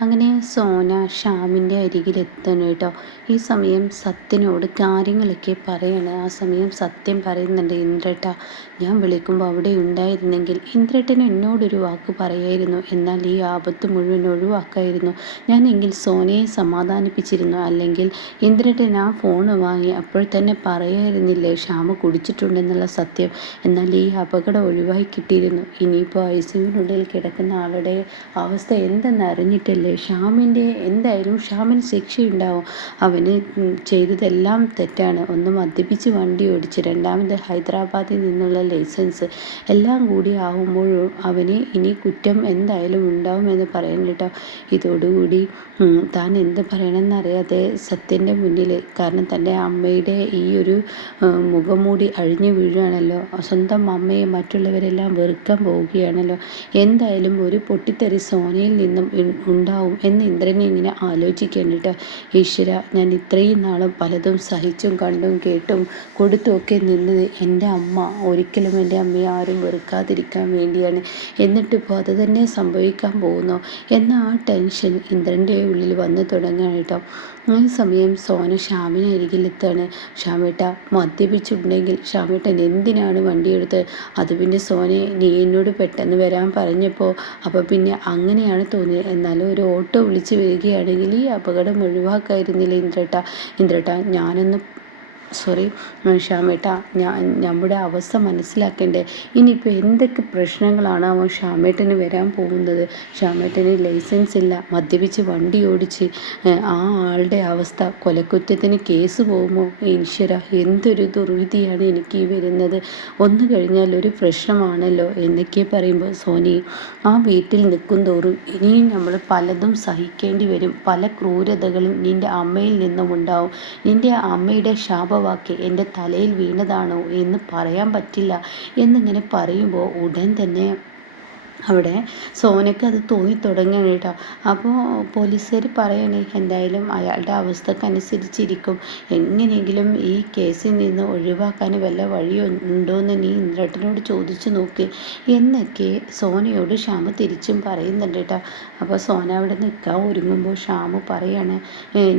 അങ്ങനെ സോന ശ്യാമിന്റെ അരികിലെത്തണം കേട്ടോ. ഈ സമയം സത്യനോട് കാര്യങ്ങളൊക്കെ പറയണം. ആ സമയം സത്യം പറയുന്നുണ്ട് ഇന്ദ്രട്ട. ഞാൻ വിളിക്കുമ്പോൾ അവിടെ ഉണ്ടായിരുന്നെങ്കിൽ ഇന്ദ്രട്ടന് എന്നോടൊരു വാക്ക് പറയായിരുന്നു. എന്നാൽ ഈ ആപത്ത് മുഴുവൻ ഒഴിവാക്കായിരുന്നു. ഞാനെങ്കിൽ സോനയെ സമാധാനിപ്പിച്ചിരുന്നു. അല്ലെങ്കിൽ ഇന്ദ്രട്ടൻ ആ ഫോൺ വാങ്ങി അപ്പോൾ തന്നെ പറയായിരുന്നില്ലേ ശ്യാമ കുടിച്ചിട്ടുണ്ടെന്നുള്ള സത്യം. എന്നാൽ ഈ അപകടം ഒഴിവായി കിട്ടിയിരുന്നു. ഇനിയിപ്പോൾ ഐ സിയുവിനുള്ളിൽ കിടക്കുന്ന ആളുടെ അവസ്ഥ എന്തെന്ന് അറിഞ്ഞിട്ടല്ലേ ഷ്യാമിന്റെ എന്തായാലും ഷ്യാമിന് ശിക്ഷയുണ്ടാവും. അവന് ചെയ്തതെല്ലാം തെറ്റാണ്. ഒന്ന് മദ്യപിച്ച് വണ്ടി ഓടിച്ച് രണ്ടാമത് ഹൈദരാബാദിൽ നിന്നുള്ള ലൈസൻസ്. എല്ലാം കൂടി ആവുമ്പോഴും അവന് ഇനി കുറ്റം എന്തായാലും ഉണ്ടാവുമെന്ന് പറയാൻ കേട്ടോ. ഇതോടുകൂടി താൻ എന്ത് പറയണമെന്നറിയാതെ സത്യന്റെ മുന്നിൽ കാരണം തന്റെ അമ്മയുടെ ഈ ഒരു മുഖംമൂടി അഴിഞ്ഞു വീഴുകയാണല്ലോ. സ്വന്തം അമ്മയെ മറ്റുള്ളവരെല്ലാം വെറുക്കാൻ പോവുകയാണല്ലോ. എന്തായാലും ഒരു പൊട്ടിത്തെറി സോനയിൽ നിന്നും ഉണ്ടാവും. ഉണ്ടാവും എന്ന് ഇന്ദ്രൻ ഇങ്ങനെ ആലോചിക്കേണ്ടിട്ട് ഈശ്വര ഞാൻ ഇത്രയും നാളും പലതും സഹിച്ചും കണ്ടും കേട്ടും കൊടുത്തുമൊക്കെ നിന്നത് എന്റെ അമ്മ. ഒരിക്കലും എന്റെ അമ്മയെ ആരും വെറുക്കാതിരിക്കാൻ വേണ്ടിയാണ്. എന്നിട്ടിപ്പോൾ അത് തന്നെ സംഭവിക്കാൻ പോകുന്നു. എന്ന ആ ടെൻഷൻ ഇന്ദ്രന്റെ ഉള്ളിൽ വന്നു തുടങ്ങുകയാണ് ഈ സമയം സോന ശ്യാമിനെ അരികിലെത്താണ് ശ്യാമേട്ട മദ്യപിച്ചിട്ടുണ്ടെങ്കിൽ ശ്യാമേട്ടൻ എന്തിനാണ് വണ്ടിയെടുത്ത് അത് പിന്നെ സോനെ നീ എന്നോട് പെട്ടെന്ന് വരാൻ പറഞ്ഞപ്പോൾ അപ്പോൾ പിന്നെ അങ്ങനെയാണ് തോന്നിയത്. എന്നാലും ഒരു ഓട്ടോ വിളിച്ച് വരികയാണെങ്കിൽ ഈ അപകടം ഒഴിവാക്കായിരുന്നില്ല ഇന്ദ്രട്ട. ഇന്ദ്രട്ട ഞാനൊന്ന് സോറി ഷ്യാമേട്ട ഞാൻ നമ്മുടെ അവസ്ഥ മനസ്സിലാക്കേണ്ടേ. ഇനിയിപ്പോൾ എന്തൊക്കെ പ്രശ്നങ്ങളാണ് അവൻ ഷാമേട്ടന് വരാൻ പോകുന്നത്? ഷാമേട്ടന് ലൈസൻസ് ഇല്ല മദ്യപിച്ച് വണ്ടി ഓടിച്ച് ആ ആളുടെ അവസ്ഥ കൊലക്കുറ്റത്തിന് കേസ് പോകുമോ? ഈശ്വര എന്തൊരു ദുർവിധിയാണ് എനിക്ക് ഈ വരുന്നത്. ഒന്ന് കഴിഞ്ഞാൽ ഒരു പ്രശ്നമാണല്ലോ എന്നൊക്കെ പറയുമ്പോൾ സോനി ആ വീട്ടിൽ നിൽക്കും തോറും ഇനിയും നമ്മൾ പലതും സഹിക്കേണ്ടി വരും. പല ക്രൂരതകളും നിന്റെ അമ്മയിൽ നിന്നും ഉണ്ടാവും നിന്റെ അമ്മയുടെ ശാപ വാക്ക് എന്റെ തലയിൽ വീണതാണോ എന്ന് പറയാൻ പറ്റില്ല എന്നിങ്ങനെ പറയുമ്പോൾ ഉടൻ തന്നെ അവിടെ സോനയ്ക്ക് അത് തോന്നി തുടങ്ങുകയാണ് കേട്ടോ. അപ്പോൾ പോലീസുകാർ പറയണേ എന്തായാലും അയാളുടെ അവസ്ഥക്കനുസരിച്ചിരിക്കും. എങ്ങനെയെങ്കിലും ഈ കേസിൽ നിന്ന് ഒഴിവാക്കാൻ വല്ല വഴിയുണ്ടോയെന്ന് നീ ഇന്ദ്രട്ടനോട് ചോദിച്ചു നോക്ക്. എന്നൊക്കെ സോനയോട് ശ്യാമ തിരിച്ചും പറയുന്നുണ്ട് കേട്ടോ. അപ്പോൾ സോന അവിടെ നിൽക്കാൻ ഒരുങ്ങുമ്പോൾ ഷ്യാമ പറയാണ്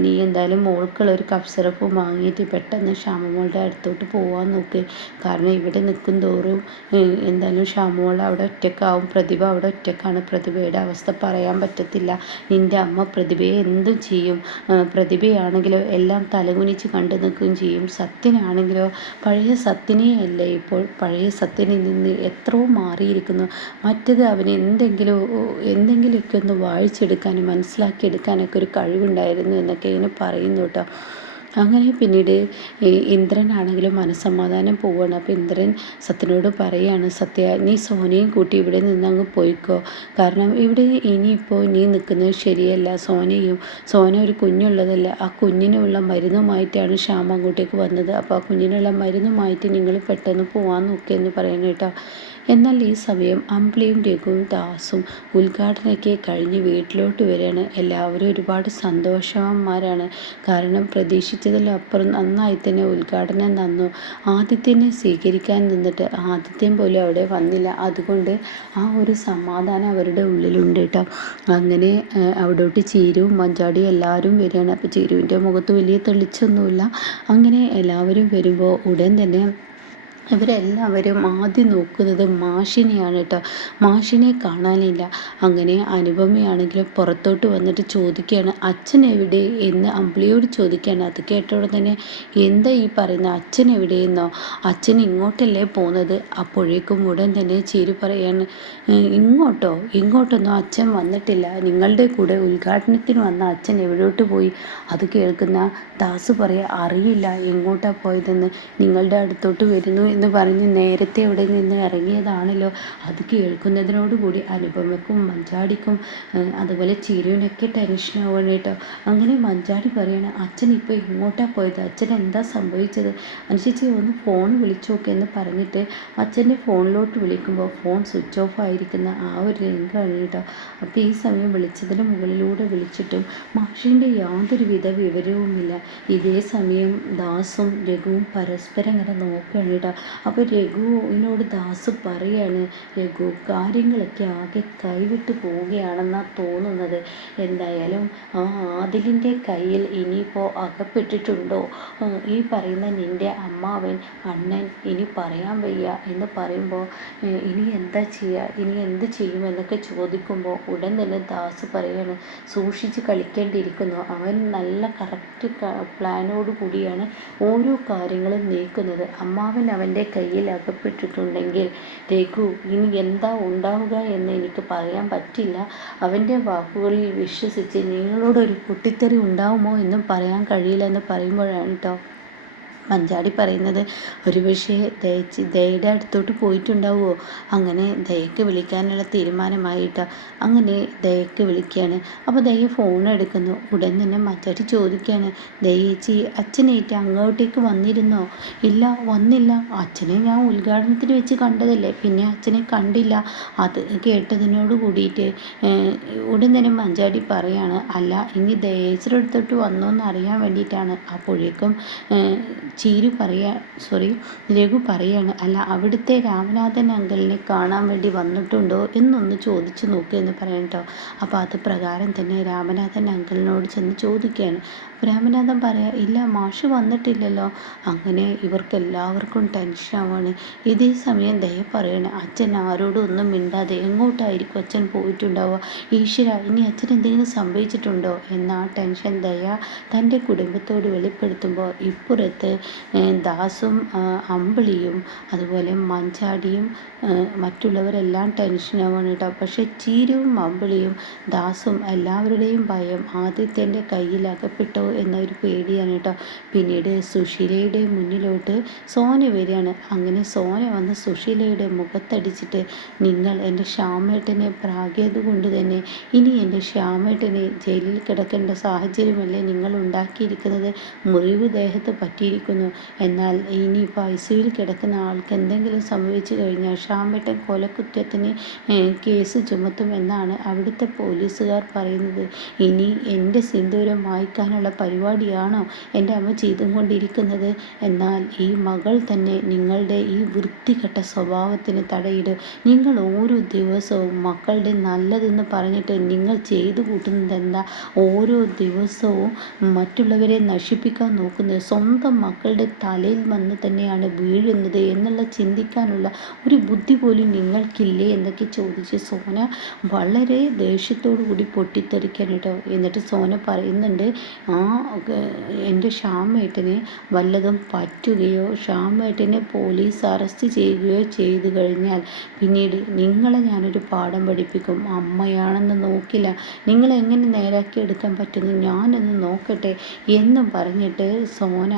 നീ എന്തായാലും മോൾക്കുള്ള ഒരു സിറപ്പ് വാങ്ങിയിട്ട് പെട്ടെന്ന് ഷ്യാമമോളുടെ അടുത്തോട്ട് പോകാൻ നോക്ക്. കാരണം ഇവിടെ നിൽക്കും തോറും എന്തായാലും ഷ്യാമോൾ അവിടെ ഒറ്റക്കാവും പ്രതി പ്രതിഭ അവിടെ ഒറ്റക്കാണ്. പ്രതിഭയുടെ അവസ്ഥ പറയാൻ പറ്റത്തില്ല. നിന്റെ അമ്മ പ്രതിഭയെ എന്തും ചെയ്യും. പ്രതിഭയാണെങ്കിലോ എല്ലാം തലകുനിച്ച് കണ്ടു നിൽക്കുകയും ചെയ്യും. സത്യനാണെങ്കിലോ പഴയ സത്യനെയല്ല ഇപ്പോൾ? പഴയ സത്യനിൽ നിന്ന് എത്രയോ മാറിയിരിക്കുന്നു. മറ്റത് അവന് എന്തെങ്കിലും എന്തെങ്കിലുമൊക്കെ ഒന്ന് വായിച്ചെടുക്കാനും മനസ്സിലാക്കിയെടുക്കാനൊക്കെ ഒരു കഴിവുണ്ടായിരുന്നു എന്നൊക്കെ ഇങ്ങനെ പറയുന്നു കേട്ടോ. അങ്ങനെ പിന്നീട് ഇന്ദ്രനാണെങ്കിലും മനസ്സമാധാനം പോവുകയാണ്. അപ്പോൾ ഇന്ദ്രൻ സത്യനോട് പറയുകയാണ് സത്യ നീ സോനയും കൂട്ടി ഇവിടെ നിന്ന് അങ്ങ് പോയിക്കോ. കാരണം ഇവിടെ ഇനിയിപ്പോൾ നീ നിൽക്കുന്നത് ശരിയല്ല. സോനയും സോന ഒരു കുഞ്ഞുള്ളതല്ല. ആ കുഞ്ഞിനുള്ള മരുന്നുമായിട്ടാണ് ശ്യാമ അങ്ങോട്ടേക്ക് വന്നത്. അപ്പോൾ ആ കുഞ്ഞിനുള്ള മരുന്നുമായിട്ട് നിങ്ങൾ പെട്ടെന്ന് പോകാൻ നോക്കിയെന്ന് പറയണം കേട്ടോ. എന്നാൽ ഈ സമയം അമ്പിളിയും രഘുവും ദാസും ഉദ്ഘാടനമൊക്കെ കഴിഞ്ഞ് വീട്ടിലോട്ട് വരികയാണ്. എല്ലാവരും ഒരുപാട് സന്തോഷവാന്മാരാണ്. കാരണം പ്രതീക്ഷിച്ചതിലും അപ്പുറം നന്നായി തന്നെ ഉദ്ഘാടനം തന്നു. ആദിത്യനെ സ്വീകരിക്കാൻ നിന്നിട്ട് ആദിത്യം പോലും അവിടെ വന്നില്ല. അതുകൊണ്ട് ആ ഒരു സമാധാനം അവരുടെ ഉള്ളിലുണ്ട് കേട്ടോ. അങ്ങനെ അവിടോട്ട് ചീരുവും മഞ്ചാടിയും എല്ലാവരും വരികയാണ്. അപ്പോൾ ചീരുവിന്റെ മുഖത്ത് വലിയ തെളിച്ചൊന്നുമില്ല. അങ്ങനെ എല്ലാവരും വരുമ്പോൾ ഉടൻ തന്നെ ഇവരെല്ലാവരും ആദ്യം നോക്കുന്നത് മാഷിനെയാണ് കേട്ടോ. മാഷിനെ കാണാനില്ല. അങ്ങനെ അനുപമയാണെങ്കിലും പുറത്തോട്ട് വന്നിട്ട് ചോദിക്കുകയാണ് അച്ഛൻ എവിടെ? എന്ന് അമ്പിളിയോട് ചോദിക്കുകയാണ്. അത് കേട്ടോടെ തന്നെ എന്താ ഈ പറയുന്ന അച്ഛൻ എവിടെയെന്നോ? അച്ഛൻ ഇങ്ങോട്ടല്ലേ പോകുന്നത്? അപ്പോഴേക്കും ഉടൻ തന്നെ ചേരി പറയാണ് ഇങ്ങോട്ടോ? ഇങ്ങോട്ടൊന്നും അച്ഛൻ വന്നിട്ടില്ല. നിങ്ങളുടെ കൂടെ ഉദ്ഘാടനത്തിന് വന്ന അച്ഛൻ എവിടോട്ട് പോയി? അത് കേൾക്കുന്ന ദാസ് പറയാ അറിയില്ല എങ്ങോട്ടാണ് പോയതെന്ന്. നിങ്ങളുടെ അടുത്തോട്ട് വരുന്നു എന്ന് പറഞ്ഞ് നേരത്തെ ഇവിടെ നിന്ന് ഇറങ്ങിയതാണല്ലോ. അത് കേൾക്കുന്നതിനോടുകൂടി അനുപമയ്ക്കും മഞ്ചാടിക്കും അതുപോലെ ചിരുവിനൊക്കെ ടെൻഷനാവുകയാണ് കേട്ടോ. അങ്ങനെ മഞ്ചാടി പറയാണ് അച്ഛൻ ഇപ്പോൾ ഇങ്ങോട്ടാണ് പോയത്? അച്ഛൻ എന്താ സംഭവിച്ചത്? അനുശേച്ചി ഒന്ന് ഫോൺ വിളിച്ചു നോക്ക് പറഞ്ഞിട്ട് അച്ഛന്റെ ഫോണിലോട്ട് വിളിക്കുമ്പോൾ ഫോൺ സ്വിച്ച് ഓഫ് ആയിരിക്കുന്ന ആ ഒരു രംഗമാണ് കേട്ടോ. അപ്പോൾ ഈ സമയം വിളിച്ചതിന് മുകളിലൂടെ വിളിച്ചിട്ടും മാഷിന്റെ യാതൊരുവിധ വിവരവുമില്ല. ഇതേ സമയം ദാസും രഘുവും പരസ്പരം ഇങ്ങനെ നോക്കുകയാണ് കേട്ടോ. അപ്പോൾ രഘുവിനോട് ദാസ് പറയാണ് രഘു കാര്യങ്ങളൊക്കെ ആകെ കൈവിട്ട് പോവുകയാണെന്നാണ് തോന്നുന്നത്. എന്തായാലും ആ ആദിലിന്റെ കയ്യിൽ ഇനിയിപ്പോൾ അകപ്പെട്ടിട്ടുണ്ടോ? ഈ പറയുന്ന നിന്റെ അമ്മാവൻ അണ്ണൻ ഇനി പറയാൻ വയ്യ എന്ന് പറയുമ്പോൾ ഇനി എന്താ ചെയ്യുക ഇനി എന്ത് ചെയ്യുമെന്നൊക്കെ ചോദിക്കുമ്പോൾ ഉടൻ തന്നെ ദാസ് പറയാണ് സൂക്ഷിച്ച് കളിക്കേണ്ടിയിരിക്കുന്നു. അവൻ നല്ല കറക്റ്റ് പ്ലാനോട് കൂടിയാണ് ഓരോ കാര്യങ്ങളും നീക്കുന്നത്. അമ്മാവൻ അവന്റെ കയ്യിൽ അകപ്പെട്ടിട്ടുണ്ടെങ്കിൽ രഘു ഇനി എന്താ ഉണ്ടാവുക എന്ന് എനിക്ക് പറയാൻ പറ്റില്ല. അവന്റെ വാക്കുകളിൽ വിശ്വസിച്ച് നിങ്ങളോടൊരു പൊട്ടിത്തെറി ഉണ്ടാവുമോ എന്നും പറയാൻ കഴിയില്ല എന്ന് പറയുമ്പോഴാണ് കേട്ടോ മഞ്ചാടി പറയുന്നത് ഒരു പക്ഷേ ദയച്ച് ദയയുടെ അടുത്തോട്ട് പോയിട്ടുണ്ടാവുമോ അങ്ങനെ ദയക്ക് വിളിക്കാനുള്ള തീരുമാനമായിട്ട്. അങ്ങനെ ദയക്ക് വിളിക്കുകയാണ് അപ്പോൾ ദയ ഫോൺ എടുക്കുന്നു. ഉടൻ തന്നെ മഞ്ചാടി ചോദിക്കുകയാണ് ദയേച്ചി അച്ഛനേറ്റ് അങ്ങോട്ടേക്ക് വന്നിരുന്നോ? ഇല്ല വന്നില്ല. അച്ഛനെ ഞാൻ ഉദ്ഘാടനത്തിന് വെച്ച് കണ്ടതല്ലേ. പിന്നെ അച്ഛനെ കണ്ടില്ല. അത് കേട്ടതിനോട് കൂടിയിട്ട് ഉടൻ തന്നെ മഞ്ചാടി പറയാണ് അല്ല ഇനി ദയേച്ചിയുടെ അടുത്തോട്ട് വന്നോ എന്ന് അറിയാൻ വേണ്ടിയിട്ടാണ്. അപ്പോഴേക്കും ചീരു പറയാ സോറി രഘു പറയാണ് അല്ല അവിടുത്തെ രാമനാഥൻ അങ്കലിനെ കാണാൻ വേണ്ടി വന്നിട്ടുണ്ടോ എന്നൊന്ന് ചോദിച്ചു നോക്കുക എന്ന് പറയാം കേട്ടോ അപ്പോൾ അത് പ്രകാരം തന്നെ രാമനാഥൻ അങ്കലിനോട് ചെന്ന് ചോദിക്കുകയാണ്. രാമനാഥൻ പറയാ ഇല്ല മാഷ് വന്നിട്ടില്ലല്ലോ. അങ്ങനെ ഇവർക്ക് എല്ലാവർക്കും ടെൻഷനാവാണ്. ഇതേ സമയം ദയ പറയണ അച്ഛൻ ആരോടും ഒന്നും മിണ്ടാതെ എങ്ങോട്ടായിരിക്കും അച്ഛൻ പോയിട്ടുണ്ടാവുക? ഈശ്വര ഇനി അച്ഛൻ എന്തെങ്കിലും സംഭവിച്ചിട്ടുണ്ടോ? എന്നാ ടെൻഷൻ ദയ തന്റെ കുടുംബത്തോട് വെളിപ്പെടുത്തുമ്പോൾ ഇപ്പുറത്ത് ദാസും അമ്പിളിയും അതുപോലെ മഞ്ചാടിയും മറ്റുള്ളവരെല്ലാം ടെൻഷനാവാണ് കേട്ടോ. പക്ഷേ ചീരുവും അമ്പിളിയും ദാസും എല്ലാവരുടെയും ഭയം ആദിത്യന്റെ കയ്യിൽ അകപ്പെട്ടോ എന്നൊരു പേടിയാണ് കേട്ടോ. പിന്നീട് സുശീലയുടെ മുന്നിലോട്ട് സോന വരികയാണ്. അങ്ങനെ സോന വന്ന് സുശീലയുടെ മുഖത്തടിച്ചിട്ട് നിങ്ങൾ എന്റെ ശ്യാമേട്ടനെ പ്രാകിയതുകൊണ്ട് തന്നെ ഇനി എന്റെ ശ്യാമേട്ടനെ ജയിലിൽ കിടക്കേണ്ട സാഹചര്യമല്ലേ നിങ്ങൾ ഉണ്ടാക്കിയിരിക്കുന്നത്? മുറിവ് ദേഹത്ത് പറ്റിയിരിക്കുന്നു. എന്നാൽ ഇനിയിപ്പോൾ ഐ സിയിൽ കിടക്കുന്ന ആൾക്ക് എന്തെങ്കിലും സംഭവിച്ചു കഴിഞ്ഞാൽ ഷാമ്പേട്ടൻ കൊലക്കുറ്റത്തിന് കേസ് ചുമത്തുമെന്നാണ് അവിടുത്തെ പോലീസുകാർ പറയുന്നത്. ഇനി എന്റെ സിന്ദൂരം വായിക്കാനുള്ള പരിപാടിയാണോ എന്റെ അമ്മ ചെയ്തും കൊണ്ടിരിക്കുന്നത് എന്നാൽ ഈ മകൾ തന്നെ നിങ്ങളുടെ ഈ വൃത്തികെട്ട സ്വഭാവത്തിന് തടയിടും. നിങ്ങൾ ഓരോ ദിവസവും മക്കളുടെ നല്ലതെന്ന് പറഞ്ഞിട്ട് നിങ്ങൾ ചെയ്തു കൂട്ടുന്നത് എന്താ ഓരോ ദിവസവും മറ്റുള്ളവരെ നശിപ്പിക്കാൻ നോക്കുന്നത് സ്വന്തം മക്കളുടെ തലയിൽ വന്ന് തന്നെയാണ് വീഴുന്നത് എന്നുള്ള ചിന്തിക്കാനുള്ള ഒരു ബുദ്ധി പോലും നിങ്ങൾക്കില്ലേ എന്നൊക്കെ ചോദിച്ച് സോന വളരെ ദേഷ്യത്തോടു കൂടി പൊട്ടിത്തെറിക്കാൻ കേട്ടോ എന്നിട്ട് സോന പറയുന്നുണ്ട് ആ എന്റെ ഷാമേട്ടനെ വല്ലതും പറ്റുകയോ ഷാമേട്ടനെ പോലീസ് അറസ്റ്റ് ചെയ്യുകയോ ചെയ്തു കഴിഞ്ഞാൽ പിന്നീട് നിങ്ങളെ ഞാനൊരു പാഠം പഠിപ്പിക്കും. അമ്മയാണെന്ന് നോക്കില്ല. നിങ്ങളെ എങ്ങനെ നേരാക്കി എടുക്കാൻ പറ്റുന്നു? ഞാനൊന്ന് നോക്കട്ടെ എന്നും പറഞ്ഞിട്ട് സോന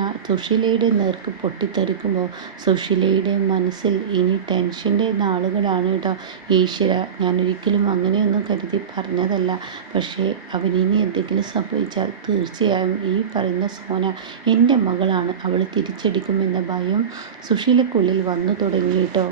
സുശീലയുടെ നേർക്ക് പൊട്ടിത്തെറിക്കുമ്പോൾ സുശീലയുടെ മനസ്സിൽ ഇനി ടെൻഷന്റെ നാളുകളാണ് കേട്ടോ. ഈശ്വര ഞാൻ ഒരിക്കലും അങ്ങനെയൊന്നും കരുതി പറഞ്ഞതല്ല. പക്ഷേ അവനിനി എന്തെങ്കിലും സംഭവിച്ചാൽ തീർച്ചയായും ഈ പറയുന്ന സോന എന്റെ മകളാണ്. അവൾ തിരിച്ചടിക്കുമെന്ന ഭയം സുശീലക്കുള്ളിൽ വന്നു തുടങ്ങി കേട്ടോ.